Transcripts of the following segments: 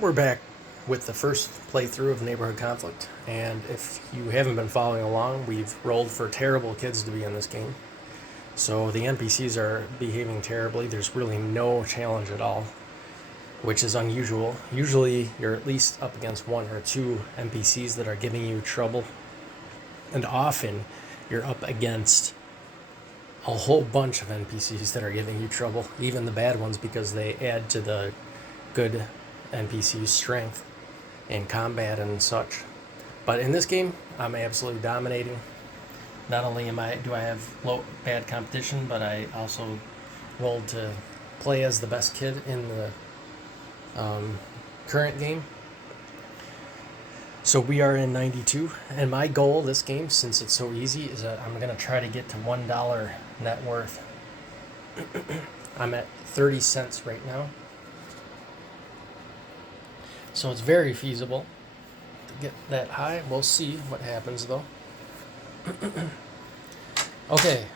We're back with the first playthrough of Neighborhood Conflict, and if you haven't been following along, we've rolled for terrible kids to be in this game. So the NPCs are behaving terribly. There's really no challenge at all, which is unusual. Usually you're at least up against one or two NPCs that are giving you trouble, and often you're up against a whole bunch of NPCs that are giving you trouble, even the bad ones, because they add to the good NPC's strength in combat and such. But in this game, I'm absolutely dominating. Not only do I have bad competition, but I also rolled to play as the best kid in the current game. So we are in 92, and my goal this game, since it's so easy, is that I'm going to try to get to $1 net worth. I'm at 30 cents right now. So it's very feasible to get that high. We'll see what happens, though. Okay.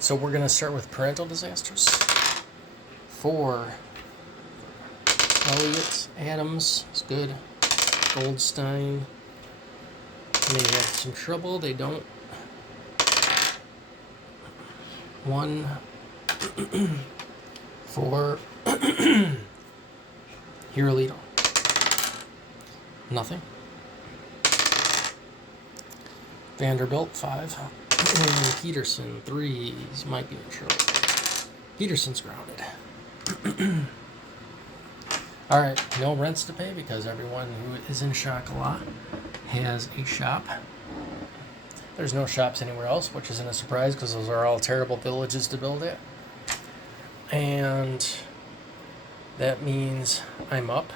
So we're going to start with parental disasters. For Elliot, Adams is good. Goldstein may have some trouble. They don't. 1 for Hirolito. Nothing. Vanderbilt, 5. And Peterson, 3. He might be in trouble. Peterson's grounded. Alright, no rents to pay because everyone who is in Chocolat has a shop. There's no shops anywhere else, which isn't a surprise because those are all terrible villages to build at. And that means I'm up.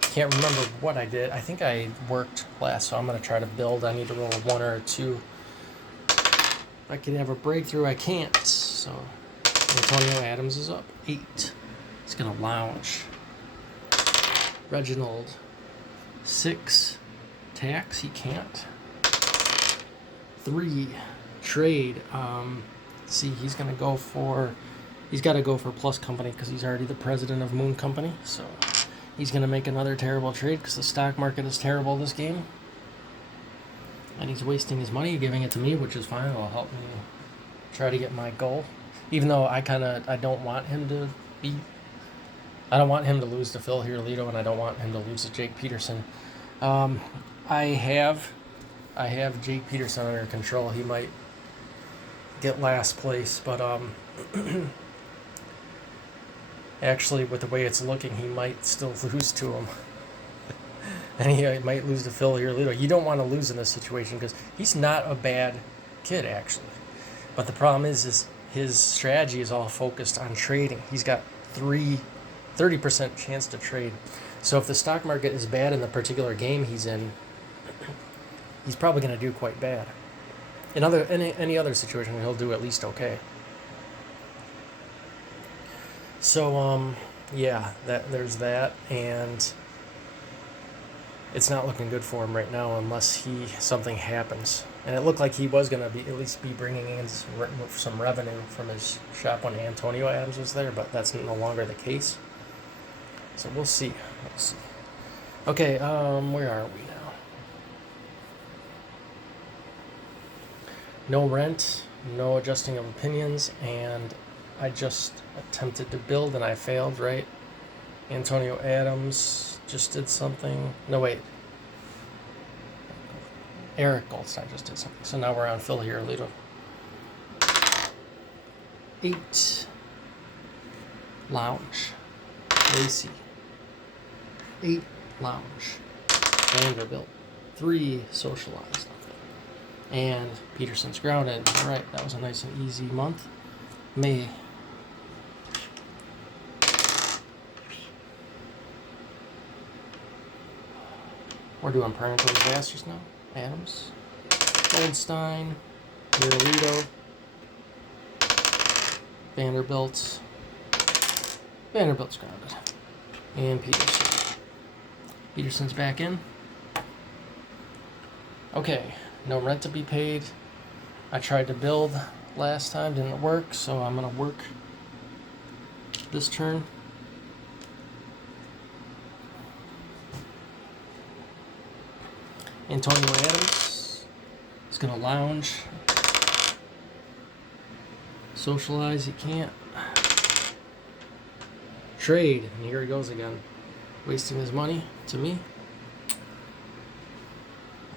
Can't remember what I did. I think I worked last, so I'm going to try to build. I need to roll a 1 or a 2. If I can have a breakthrough, I can't. So Antonio Adams is up. 8. He's going to lounge. Reginald, 6. Tax, he can't. 3. Trade. See, he's going to go for... He's got to go for Plus Company because he's already the president of Moon Company. So he's going to make another terrible trade because the stock market is terrible this game. And he's wasting his money, giving it to me, which is fine. It'll help me try to get my goal. Even though I don't want him to be... I don't want him to lose to Phil Hirolito, and I don't want him to lose to Jake Peterson. I have Jake Peterson under control. He might get last place, but actually, with the way it's looking, he might still lose to him. And he might lose to Phil Hirolito. You don't want to lose in this situation because he's not a bad kid, actually. But the problem is his strategy is all focused on trading. He's got 30% chance to trade. So if the stock market is bad in the particular game he's in, he's probably going to do quite bad. In any other situation, he'll do at least okay. So, yeah, there's that, and it's not looking good for him right now unless something happens. And it looked like he was going to at least be bringing in some revenue from his shop when Antonio Adams was there, but that's no longer the case. So we'll see. Okay, where are we now? No rent, no adjusting of opinions, and I just attempted to build and I failed, right? Antonio Adams just did something. No, wait. Eric Goldstein just did something. So now we're on Phil Hirolito. 8. Lounge. Lacey. 8. Lounge. Vanderbilt. 3. Socialized. And Peterson's grounded. All right, that was a nice and easy month. May. We're doing parental disasters now. Adams. Goldstein. Hirolito. Vanderbilt's grounded. And Peterson. Peterson's back in. Okay, no rent to be paid. I tried to build last time, didn't work, so I'm going to work this turn. Antonio Adams is going to lounge. Socialize, he can't. Trade, and here he goes again. Wasting his money to me.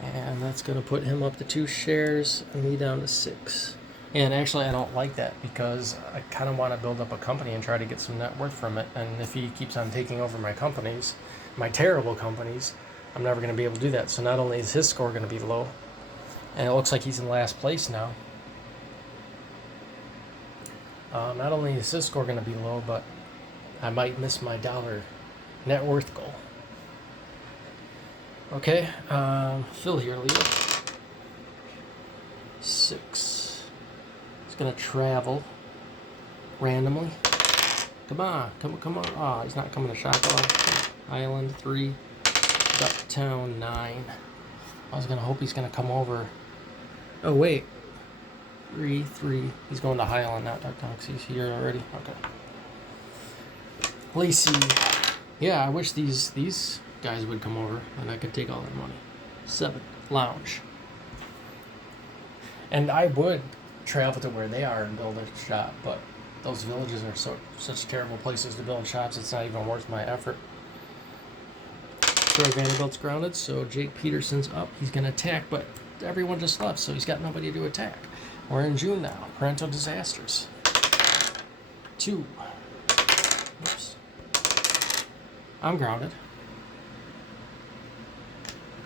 And that's going to put him up to 2 shares and me down to 6. And actually, I don't like that because I kind of want to build up a company and try to get some net worth from it. And if he keeps on taking over my companies, my terrible companies, I'm never going to be able to do that. So not only is his score going to be low, and it looks like he's in last place now. Not only is his score going to be low, but I might miss my dollar net worth goal. Okay, Phil here, leader. 6. He's gonna travel randomly. Come on. Oh, he's not coming to Chocolat. Island 3. Ducktown 9. I was gonna hope he's gonna come over. Oh wait. 3. He's going to Highland, not Ducktown, because he's here already. Okay. Lacey. Yeah, I wish these guys would come over and I could take all their money. 7. Lounge. And I would travel to where they are and build a shop, but those villages are such terrible places to build shops, it's not even worth my effort. Troy Vanderbilt's grounded, so Jake Peterson's up. He's going to attack, but everyone just left, so he's got nobody to attack. We're in June now. Parental disasters. 2. Oops. I'm grounded.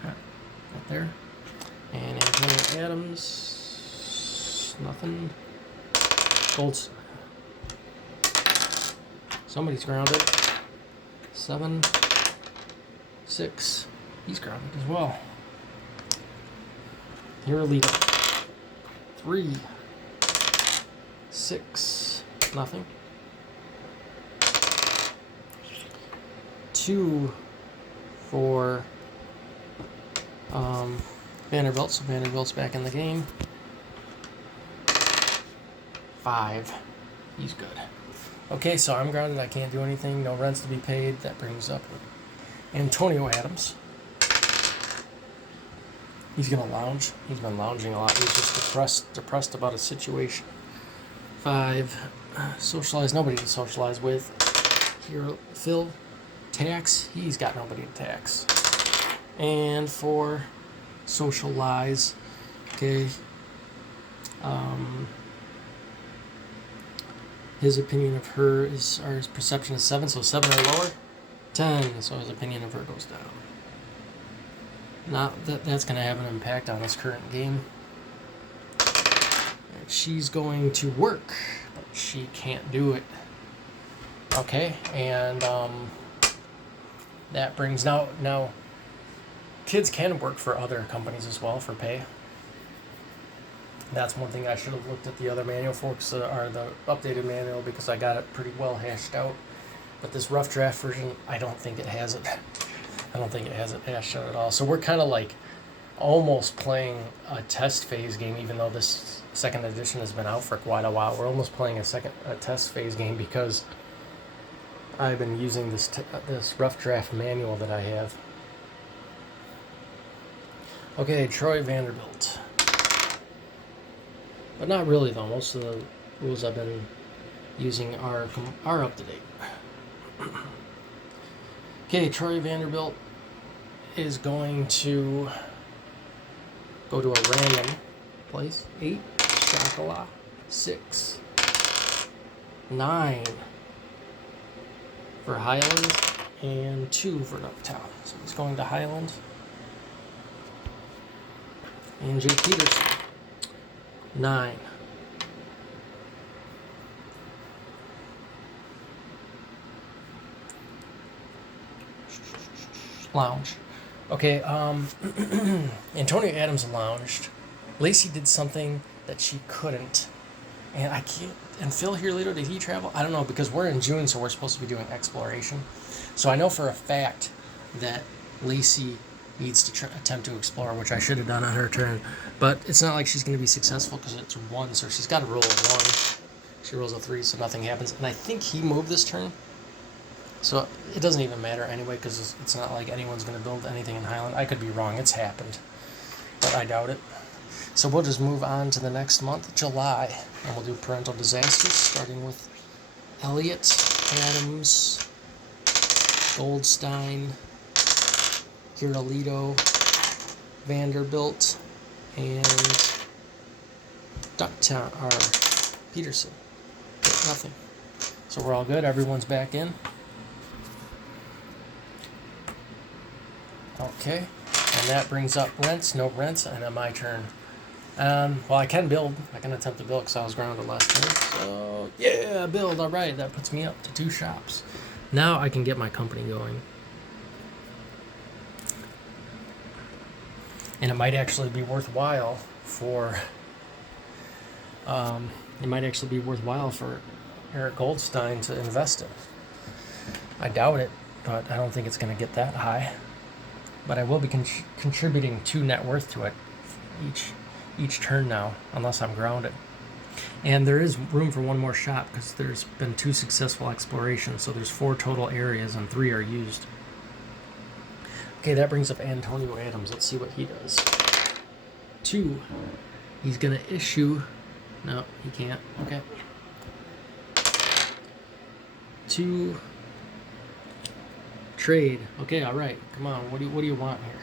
Up there. And Antonio Adams. Nothing. Goldstein. Somebody's grounded. 7. 6. He's grounded as well. Here, leader. 3. 6. Nothing. 2 for Vanderbilt, so Vanderbilt's back in the game. 5. He's good. Okay, so I'm grounded. I can't do anything. No rents to be paid. That brings up Antonio Adams. He's going to lounge. He's been lounging a lot. He's just depressed about his situation. 5. Socialize. Nobody to socialize with. Here, Phil. Tax. He's got nobody to tax. And 4. Socialize. Okay. His opinion of her is, or his perception is 7, so 7 or lower. 10, so his opinion of her goes down. Not that that's going to have an impact on his current game. And she's going to work, but she can't do it. Okay, and that brings now kids can work for other companies as well for pay. That's one thing I should have looked at the other manual for, or the updated manual, because I got it pretty well hashed out. But this rough draft version, I don't think it has it. I don't think it has it hashed out at all. So we're kind of like almost playing a test phase game, even though this second edition has been out for quite a while. We're almost playing a test phase game because I've been using this rough draft manual that I have. Okay, Troy Vanderbilt. But not really, though. Most of the rules I've been using are up to date. Okay, Troy Vanderbilt is going to go to a random place. 8, Chocolat. 6, 9 for Highland, and 2 for Ducktown. So he's going to Highland. And Jake Peterson. 9. Lounge. Okay, Antonio Adams lounged. Lacey did something that she couldn't. And I can't. And Phil here later, did he travel? I don't know, because we're in June, so we're supposed to be doing exploration. So I know for a fact that Lacey needs to attempt to explore, which I should have done on her turn. But it's not like she's going to be successful because it's 1, so she's got to roll a 1. She rolls a 3, so nothing happens. And I think he moved this turn. So it doesn't even matter anyway, because it's not like anyone's going to build anything in Highland. I could be wrong. It's happened. But I doubt it. So we'll just move on to the next month, July. And we'll do parental disasters, starting with Elliott, Adams, Goldstein, Girolito, Vanderbilt, and Ducktown, or Peterson. Nothing. So we're all good. Everyone's back in. Okay. And that brings up rents. No rents. And then my turn. Well, I can build. I can attempt to build because I was grounded last turn. So, yeah, build. All right. That puts me up to 2 shops. Now I can get my company going. And it might actually be worthwhile for... Eric Goldstein to invest in. I doubt it, but I don't think it's going to get that high. But I will be contributing 2 net worth to it each turn now, unless I'm grounded. And there is room for 1 more shop because there's been 2 successful explorations, so there's 4 total areas and 3 are used. Okay, that brings up Antonio Adams. Let's see what he does. 2. He's going to issue... No, he can't. Okay. 2. Trade. Okay, all right. Come on. What do you want here?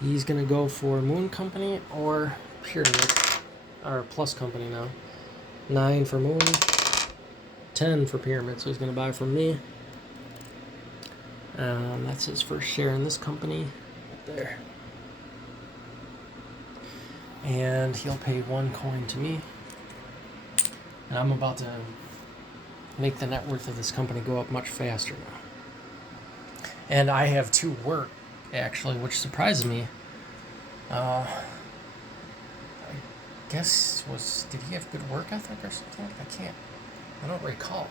He's gonna go for Moon Company or Pyramid, or Plus Company now. 9 for Moon, 10 for Pyramid. So he's gonna buy from me. That's his first share in this company. There. And he'll pay 1 coin to me. And I'm about to make the net worth of this company go up much faster now. And I have 2 work, actually, which surprises me. I guess did he have good work ethic or something? I don't recall.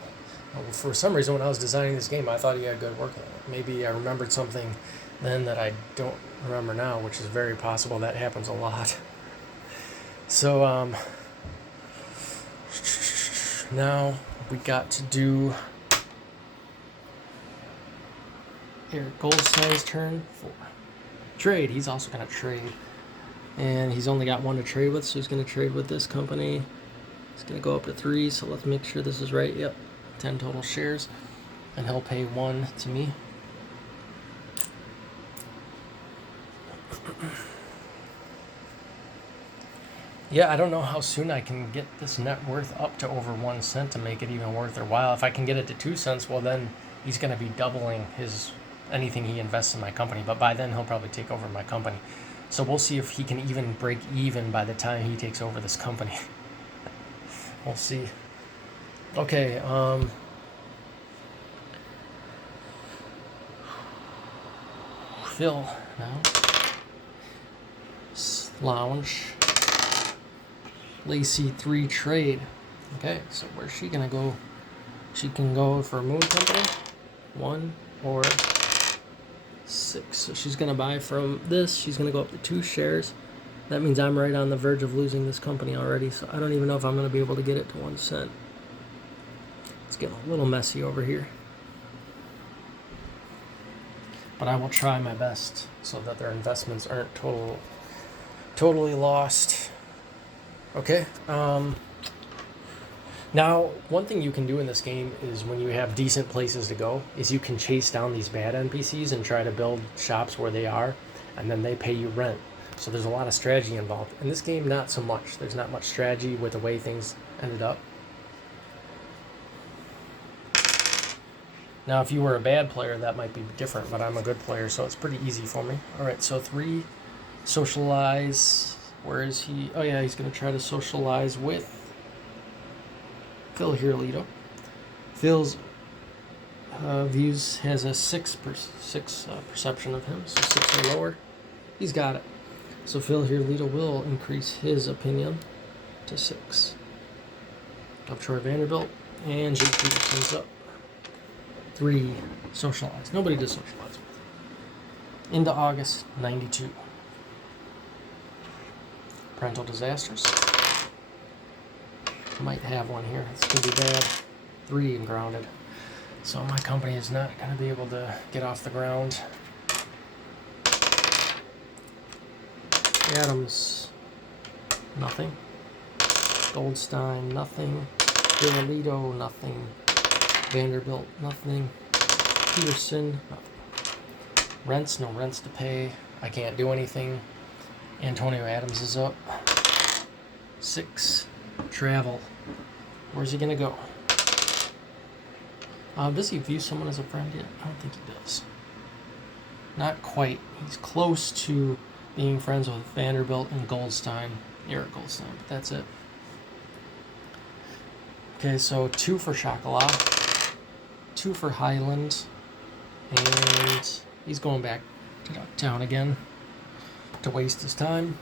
Well, for some reason, when I was designing this game, I thought he had good work ethic. Maybe I remembered something then that I don't remember now, which is very possible. That happens a lot. So, now we got to do Eric Goldstein's turn for trade. He's also going to trade. And he's only got 1 to trade with, so he's going to trade with this company. He's going to go up to 3, so let's make sure this is right. Yep, 10 total shares. And he'll pay 1 to me. Yeah, I don't know how soon I can get this net worth up to over 1 cent to make it even worth their while. If I can get it to 2 cents, well then he's going to be doubling anything he invests in my company. But by then he'll probably take over my company. So we'll see if he can even break even by the time he takes over this company. We'll see. Okay, Phil now. Lounge. Lacey 3 trade. Okay, so where's she gonna go? She can go for Moon Company, 1 or 6. So she's gonna buy from this. She's gonna go up to 2 shares. That means I'm right on the verge of losing this company already. So I don't even know if I'm gonna be able to get it to 1 cent. It's getting a little messy over here, but I will try my best so that their investments aren't totally lost. Okay. Now, one thing you can do in this game is when you have decent places to go, is you can chase down these bad NPCs and try to build shops where they are, and then they pay you rent. So there's a lot of strategy involved. In this game, not so much. There's not much strategy with the way things ended up. Now, if you were a bad player, that might be different, but I'm a good player, so it's pretty easy for me. All right, so 3, socialize. Where is he? Oh, yeah, he's going to try to socialize with Phil Girolito. Phil's views has a 6 perception of him, so 6 or lower. He's got it. So Phil Girolito will increase his opinion to 6. Up Troy Vanderbilt, and Jake Peterson's up. 3, socialize. Nobody to socialize with. Into August, 92. Parental disasters. Might have one here. It's going to be bad. 3 and grounded. So my company is not going to be able to get off the ground. Adams, nothing. Goldstein, nothing. Giolito, nothing. Vanderbilt, nothing. Peterson, nothing. Rents, no rents to pay. I can't do anything. Antonio Adams is up. 6. Travel. Where's he going to go? Does he view someone as a friend yet? I don't think he does. Not quite. He's close to being friends with Vanderbilt and Goldstein. Eric Goldstein, but that's it. Okay, so 2 for Chocolat. 2 for Highland. And he's going back to town again to waste his time.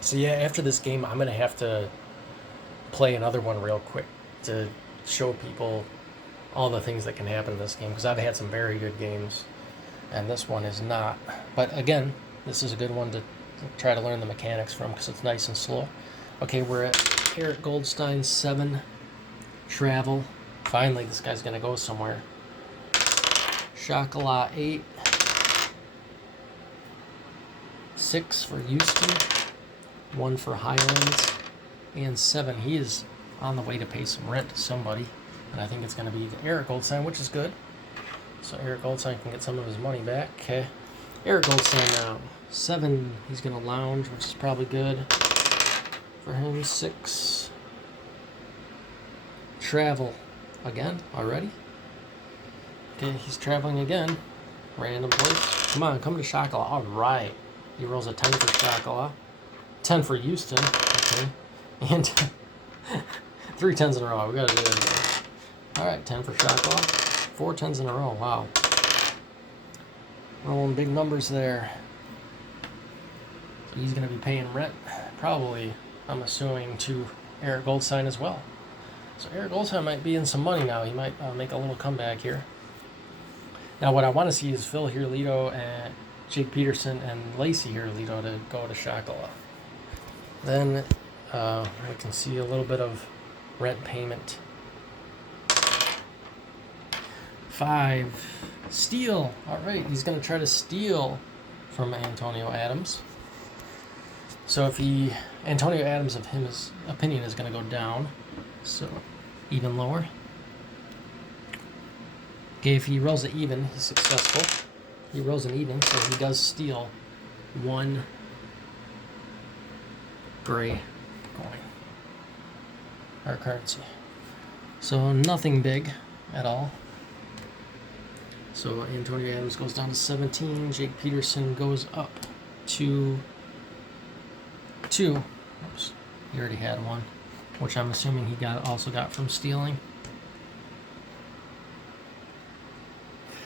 So yeah, after this game, I'm going to have to play another one real quick to show people all the things that can happen in this game, because I've had some very good games, and this one is not. But again, this is a good one to try to learn the mechanics from, because it's nice and slow. Okay, we're at Eric Goldstein, 7. Travel. Finally, this guy's going to go somewhere. Chocolat, 8. 6 for Houston. 1 for Highlands. And 7. He is on the way to pay some rent to somebody. And I think it's going to be Eric Goldstein, which is good. So Eric Goldstein can get some of his money back. Okay. Eric Goldstein now. 7. He's going to lounge, which is probably good for him. 6. Travel. Again? Already? Okay, he's traveling again. Random place. Come on, come to Chocolat. All right. He rolls a 10 for Chocolat. 10 for Houston. Okay. And 3 10s in a row. We got to do it again. All right, 10 for Chocolat. 4 10s in a row. Wow. Rolling big numbers there. So he's going to be paying rent. Probably, I'm assuming, to Eric Goldstein as well. So Eric Goldstein might be in some money now. He might make a little comeback here. Now what I want to see is Phil Hirlito and Jake Peterson and Lacey Hirlito to go to Chocolat. Then we can see a little bit of rent payment. 5. Steal. All right, he's going to try to steal from Antonio Adams. So if Antonio Adams, of his opinion, is going to go down. So even lower. Okay, if he rolls an even, he's successful. He rolls an even, so he does steal 1 gray coin or currency. So nothing big at all. So Antonio Adams goes down to 17. Jake Peterson goes up to 2. Oops, he already had 1, which I'm assuming he also got from stealing.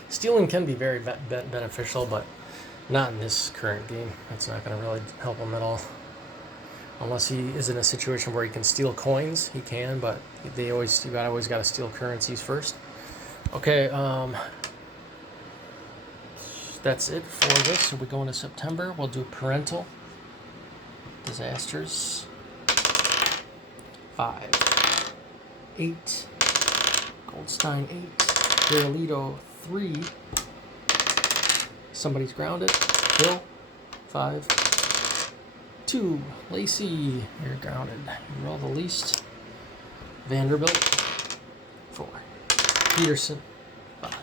Stealing can be very beneficial, but not in this current game. It's not going to really help him at all. Unless he is in a situation where he can steal coins, he can, but you always got to steal currencies first. Okay, that's it for this. So we go into September. We'll do parental disasters. 5. 8. Goldstein, 8. Giolito, 3. Somebody's grounded. Bill, 5. 2. Lacey, you're grounded. You roll the least. Vanderbilt, 4. Peterson, 5.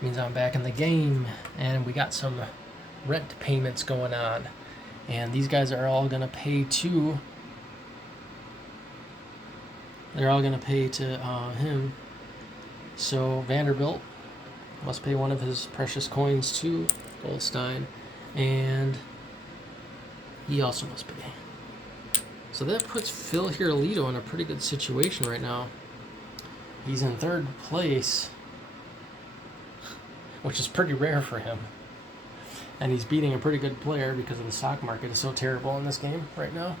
Means I'm back in the game, and we got some rent payments going on. And these guys are all going to pay to... They're all going to pay to him. So Vanderbilt must pay one of his precious coins to Goldstein, and he also must pay. So that puts Phil Hirlito in a pretty good situation right now. He's in 3rd place, which is pretty rare for him. And he's beating a pretty good player because of the stock market is so terrible in this game right now.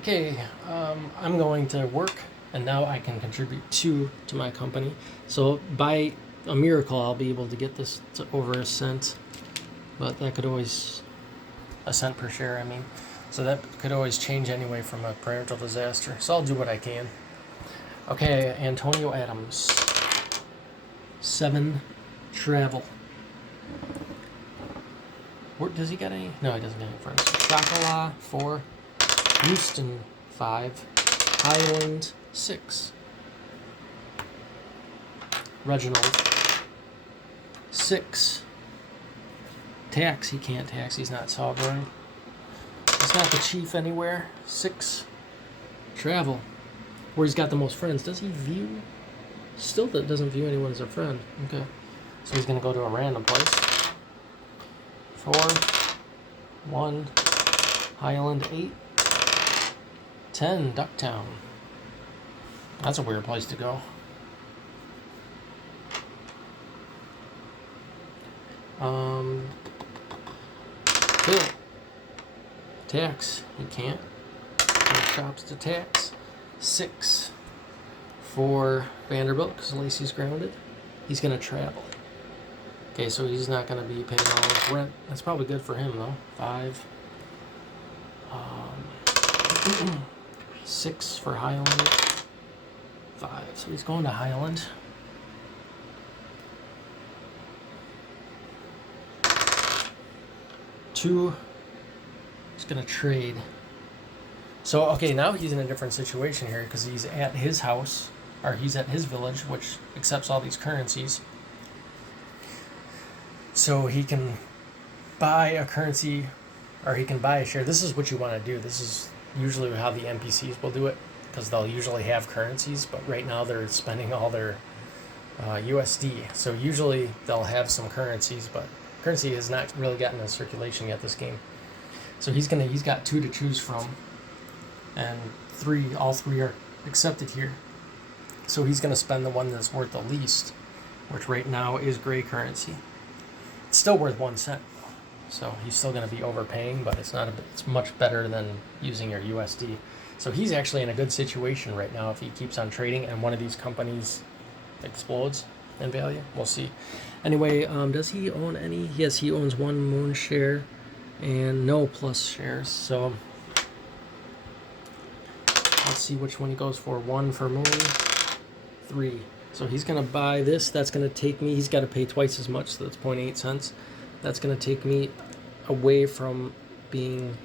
Okay, I'm going to work, and now I can contribute 2 to my company. So by a miracle I'll be able to get this to over a cent, but that could always, a cent per share, I mean. So that could always change anyway from a parental disaster. So I'll do what I can. Okay, Antonio Adams. 7 travel. Where, does he got any? No, he doesn't get any friends. Chocolat 4. Houston 5. Highland 6. Reginald 6. Tax, he can't tax, he's not sovereign. He's not the chief anywhere. 6. Travel. Where he's got the most friends. Does he view? Still doesn't view anyone as a friend. Okay. So he's going to go to a random place. 4. 1. Highland 8. 10. Ducktown. That's a weird place to go. Bill. Tax. He can't. No shops to tax. 6 for Vanderbilt because Lacey's grounded. He's going to travel. Okay, so he's not going to be paying all his rent. That's probably good for him, though. 5. 6 for Highland. 5. So he's going to Highland. 2. He's going to trade. So, okay, now he's in a different situation here because he's at his house, or he's at his village, which accepts all these currencies. So he can buy a currency, or he can buy a share. This is what you want to do. This is usually how the NPCs will do it, because they'll usually have currencies, but right now they're spending all their USD. So usually they'll have some currencies, but currency has not really gotten in circulation yet this game. So he's got 2 to choose from, and all three are accepted here. So he's gonna spend the one that's worth the least, which right now is gray currency. It's still worth 1 cent, so he's still gonna be overpaying, but it's much better than using your USD. So he's actually in a good situation right now if he keeps on trading and one of these companies explodes in value. We'll see. Anyway, does he own any? Yes, he owns 1 Moon share and no Plus shares. So let's see which one he goes for. 1 for Moon, 3. So he's going to buy this. That's going to take me, he's got to pay twice as much, so that's 0.8 cents. That's going to take me away from being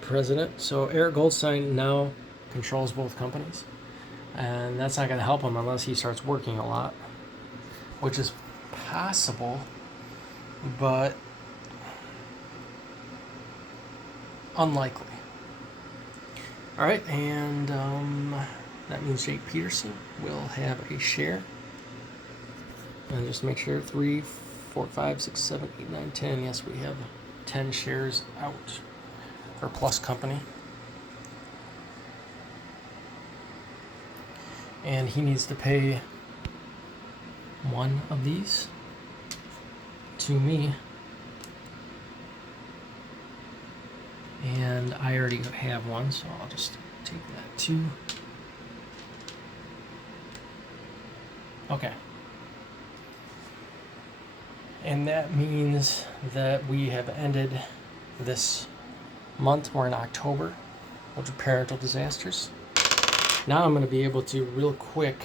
president. So Eric Goldstein now controls both companies. And that's not going to help him unless he starts working a lot, which is possible, but unlikely. All right, and that means Jake Peterson will have a share. And just make sure 3, 4, 5, 6, 7, 8, 9, 10. Yes, we have 10 shares out for Plus Company. And he needs to pay 1 of these to me. And I already have 1, so I'll just take that too. Okay. And that means that we have ended this month. We're in October, which are parental disasters. Now I'm going to be able to real quick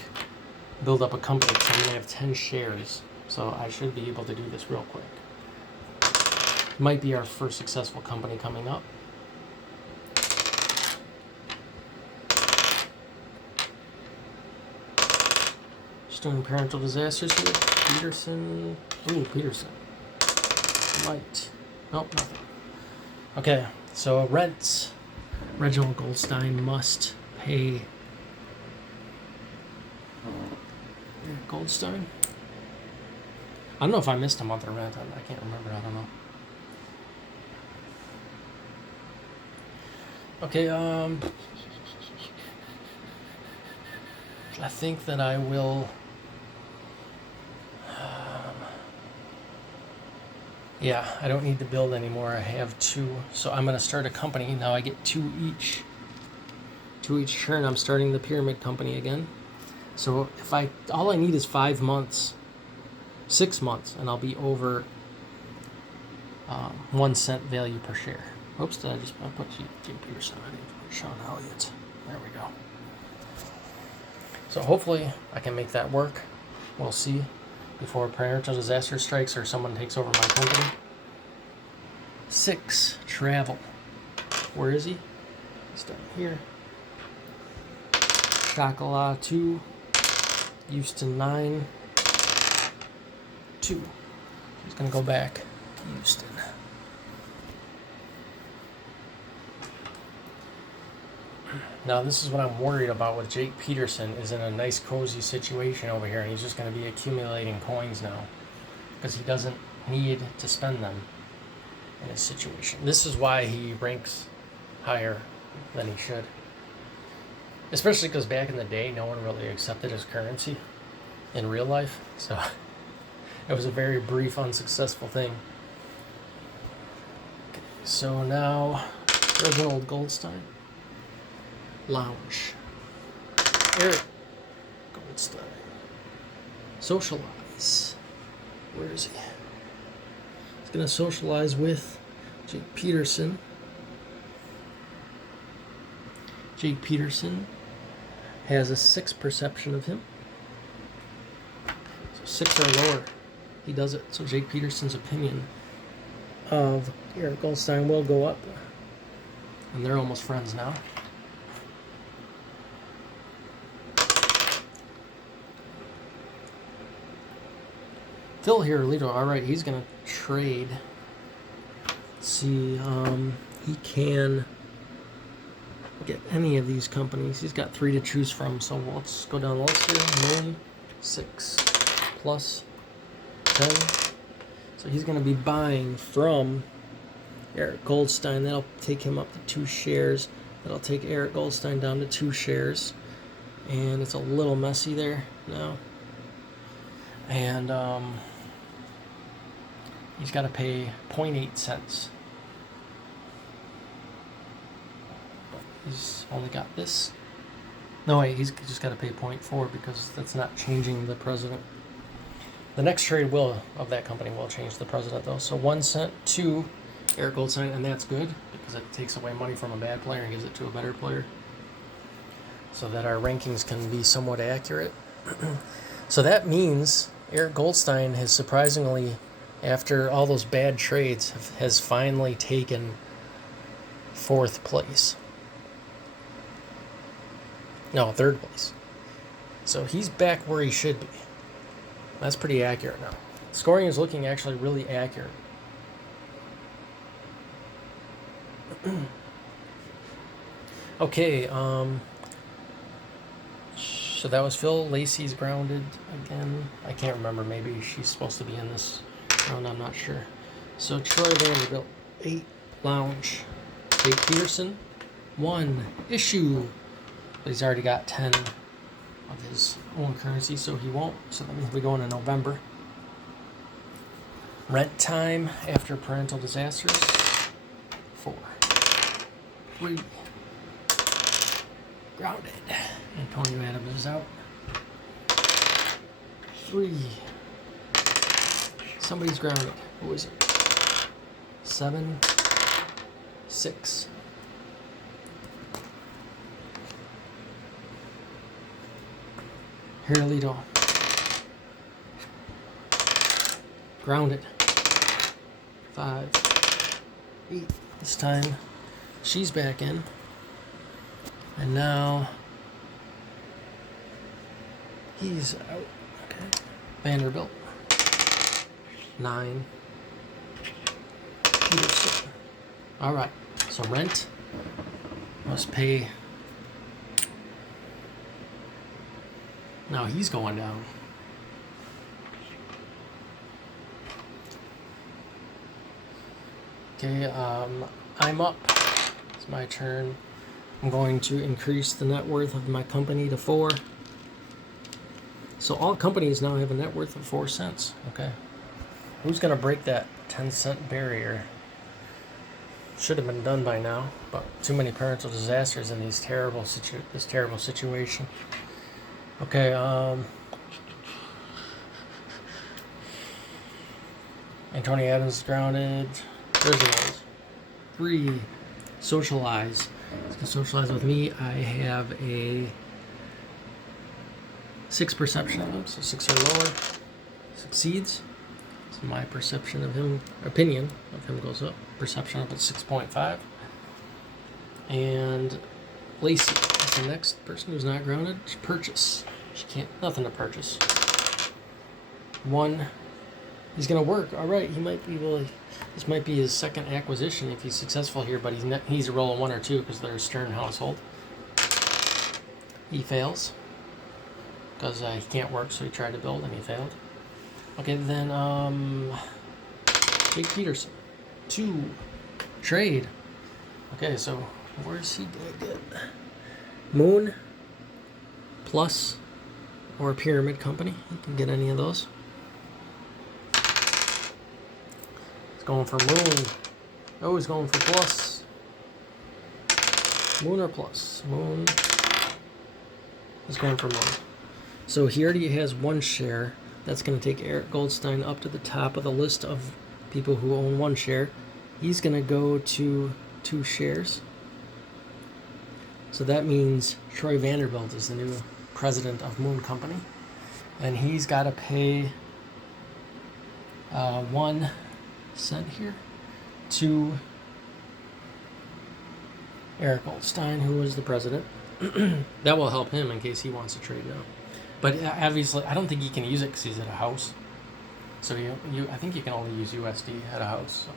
build up a company, because I'm going to have 10 shares. So I should be able to do this real quick. Might be our first successful company coming up. Just doing parental disasters here. Peterson. Ooh, Peterson. Might. Nope, nothing. Okay, so rents. Reginald Goldstein must pay. Goldstein? I don't know if I missed a month of rent. I can't remember. I don't know. Okay, I think that I will. Yeah, I don't need to build anymore. I have 2. So I'm going to start a company. Now I get 2 each. 2 each turn. I'm starting the pyramid company again. So if all I need is 5 months, 6 months, and I'll be over 1 cent value per share. Oops, I put Jake Peterson on it. Sean Elliott. There we go. So hopefully I can make that work. We'll see before a parental disaster strikes or someone takes over my company. 6, travel. Where is he? He's down here. Chocolat 2. Houston 9. 2. He's going to go back to Houston. Now, this is what I'm worried about with Jake Peterson, is in a nice, cozy situation over here, and he's just going to be accumulating coins now because he doesn't need to spend them in his situation. This is why he ranks higher than he should, especially because back in the day, no one really accepted his currency in real life, so it was a very brief, unsuccessful thing. Okay, so now, there's an old Goldstein. Lounge. Eric Goldstein. Socialize. Where is he? He's going to socialize with Jake Peterson. Jake Peterson has a 6 perception of him. So 6 or lower. He does it. So Jake Peterson's opinion of Eric Goldstein will go up. And they're almost friends now. Phil Hirolito, all right, he's going to trade. Let's see, he can get any of these companies. He's got 3 to choose from, so let's go down the list here. 9, 6, plus 10. So he's going to be buying from Eric Goldstein. That'll take him up to 2 shares. That'll take Eric Goldstein down to 2 shares. And it's a little messy there now. And he's got to pay 0.8 cents. But he's only got this. No, wait, he's just got to pay 0.4 because that's not changing the president. The next trade of that company will change the president, though. So 1 cent to Eric Goldstein, and that's good because it takes away money from a bad player and gives it to a better player so that our rankings can be somewhat accurate. So that means Eric Goldstein has surprisingly, after all those bad trades, has finally taken 4th place. No, 3rd place. So he's back where he should be. That's pretty accurate now. Scoring is looking actually really accurate. Okay, so that was Phil. Lacey's grounded again. I can't remember. Maybe she's supposed to be in this round. I'm not sure. So Troy Vanderbilt, 8, lounge. Jake Peterson, 1, issue. But he's already got 10 of his own currency, so he won't. So that means we go into November. Rent time after parental disasters, 4. 3. Grounded. Antonio Adams is out. 3. Somebody's grounded. Who is it? 7. 6. Hirolito. Grounded. 5. 8. This time she's back in. And now he's out. Okay. Vanderbilt. 9. Peterson. All right. So rent must pay. Now he's going down. Okay. I'm up. It's my turn. I'm going to increase the net worth of my company to 4. So all companies now have a net worth of 4 cents. Okay. Who's going to break that 10-cent barrier? Should have been done by now, but too many parental disasters in this terrible situation. Okay, Antonio Adams is grounded. Prisoners. 3. Socialize. He's gonna socialize with me. I have a 6 perception of him, so 6 or lower. Succeeds. So my perception of him, opinion of him goes up. Perception up at 6.5. And Lacey is the next person who's not grounded. Purchase. She can't, nothing to purchase. 1. He's gonna work. All right, he might be really. This might be his second acquisition if he's successful here, but he's a roll of 1 or 2 because they're a Stern household. He fails because he can't work, so he tried to build and he failed. Okay, then Jake Peterson. 2. Trade. Okay, so where's he good? Moon Plus or Pyramid Company. You can get any of those. Going for Moon. Oh, he's going for Plus. Moon or Plus? Moon. He's going for Moon. So he already has 1 share. That's going to take Eric Goldstein up to the top of the list of people who own 1 share. He's going to go to 2 shares. So that means Troy Vanderbilt is the new president of Moon Company. And he's got to pay 1 cent here to Eric Goldstein, who is the president. That will help him in case he wants to trade now. But obviously, I don't think he can use it because he's at a house. So I think you can only use USD at a house. So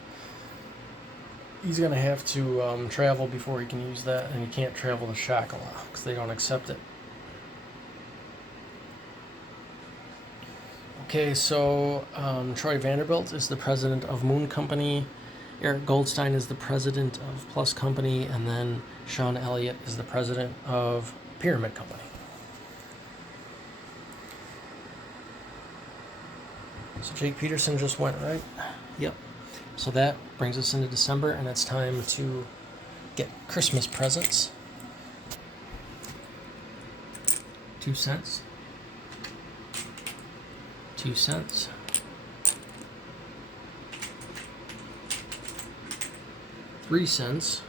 he's going to have to travel before he can use that, and he can't travel to Shakala because they don't accept it. Okay, so Troy Vanderbilt is the president of Moon Company, Eric Goldstein is the president of Plus Company, and then Sean Elliott is the president of Pyramid Company. So Jake Peterson just went, right? Yep. So that brings us into December, and it's time to get Christmas presents. 2 cents. 2 cents. 3 cents.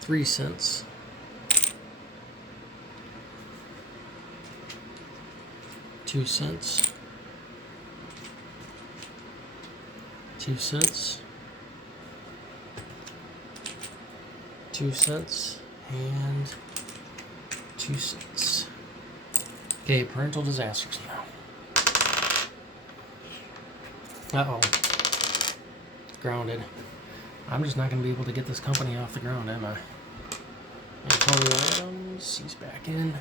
3 cents. 2 cents. 2 cents. 2 cents. And 2 cents. Okay, parental disasters now. Uh-oh. Grounded. I'm just not going to be able to get this company off the ground, am I? Antonio Adams, he's back in.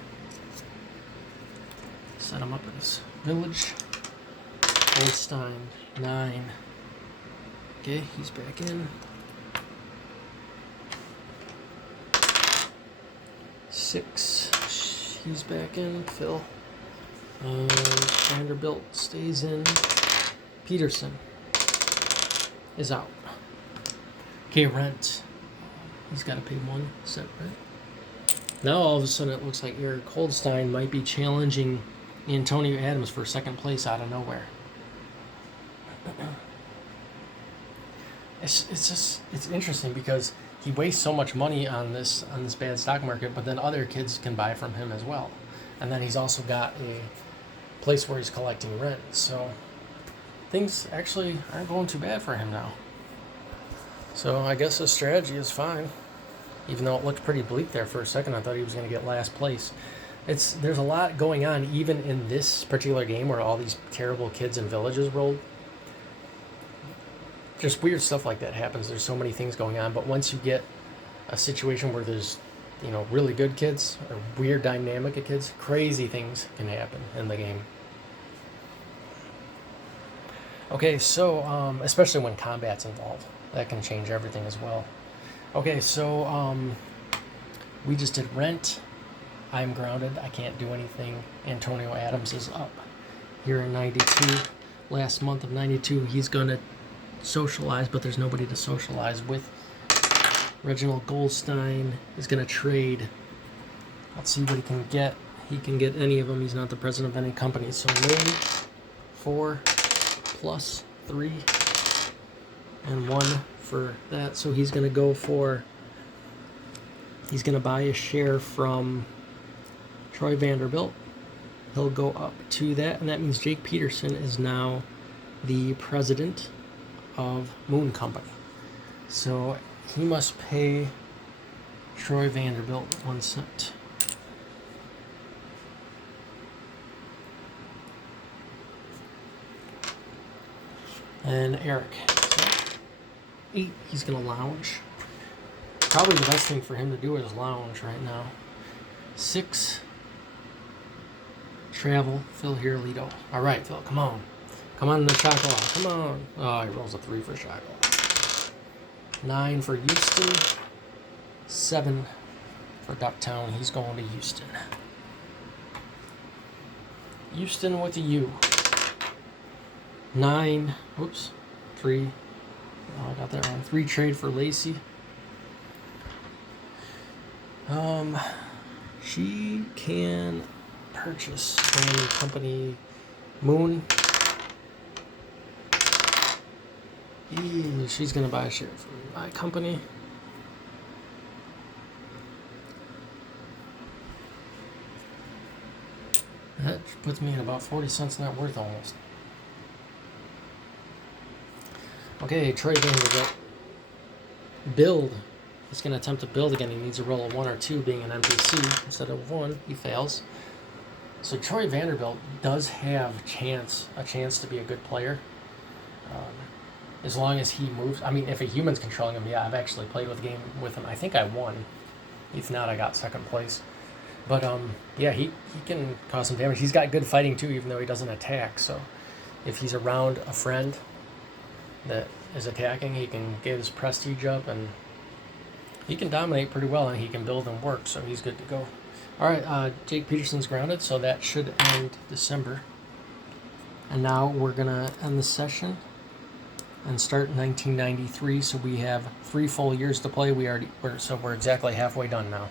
Set him up in this village. Goldstein, 9. Okay, he's back in. 6. He's back in. Phil. Vanderbilt stays in. Peterson is out. Okay, rent. He's got to pay 1 cent rent. Now all of a sudden it looks like Eric Goldstein might be challenging Antonio Adams for 2nd place out of nowhere. It's interesting because he wastes so much money on this bad stock market, but then other kids can buy from him as well. And then he's also got a place where he's collecting rent. So things actually aren't going too bad for him now. So I guess his strategy is fine. Even though it looked pretty bleak there for a second, I thought he was going to get last place. There's a lot going on even in this particular game where all these terrible kids and villages rolled. Just weird stuff like that happens. There's so many things going on, but once you get a situation where there's, really good kids or weird dynamic of kids, crazy things can happen in the game. Okay, so especially when combat's involved, that can change everything as well. Okay, so we just did rent. I'm grounded. I can't do anything. Antonio Adams is up here in 92. Last month of 92, he's going to socialize, but there's nobody to socialize with. Reginald Goldstein is going to trade. Let's see what he can get. He can get any of them. He's not the president of any company. So Moon, 4 plus 3 and 1 for that. So he's going to go for, he's going to buy a share from Troy Vanderbilt. He'll go up to that, and that means Jake Peterson is now the president of Moon Company. So he must pay Troy Vanderbilt 1 cent. And Eric, so 8, he's going to lounge. Probably the best thing for him to do is lounge right now. 6, travel, Phil here, Lido. All right, Phil, come on. Come on in the Chocolate. Come on. Oh, he rolls a 3 for Chocolate. 9 for Houston. 7 for Ducktown. He's going to Houston. Houston with a U. 9. Oops. 3. Oh, I got that wrong. 3 trade for Lacey. She can purchase from the company Moon. She's going to buy a share from my company. That puts me at about 40 cents net worth almost. Okay, Troy Vanderbilt. Build. He's going to attempt to build again. He needs a roll of 1 or 2 being an MPC instead of 1. He fails. So Troy Vanderbilt does have a chance to be a good player. As long as he moves. I mean, if a human's controlling him, yeah, I've actually played with a game with him. I think I won. If not, I got second place. But, yeah, he can cause some damage. He's got good fighting, too, even though he doesn't attack. So if he's around a friend that is attacking, he can get his prestige up, and he can dominate pretty well, and he can build and work, so he's good to go. All right, Jake Peterson's grounded, so that should end December. And now we're going to end the session and start 1993, so we have 3 full years to play. We're exactly halfway done now.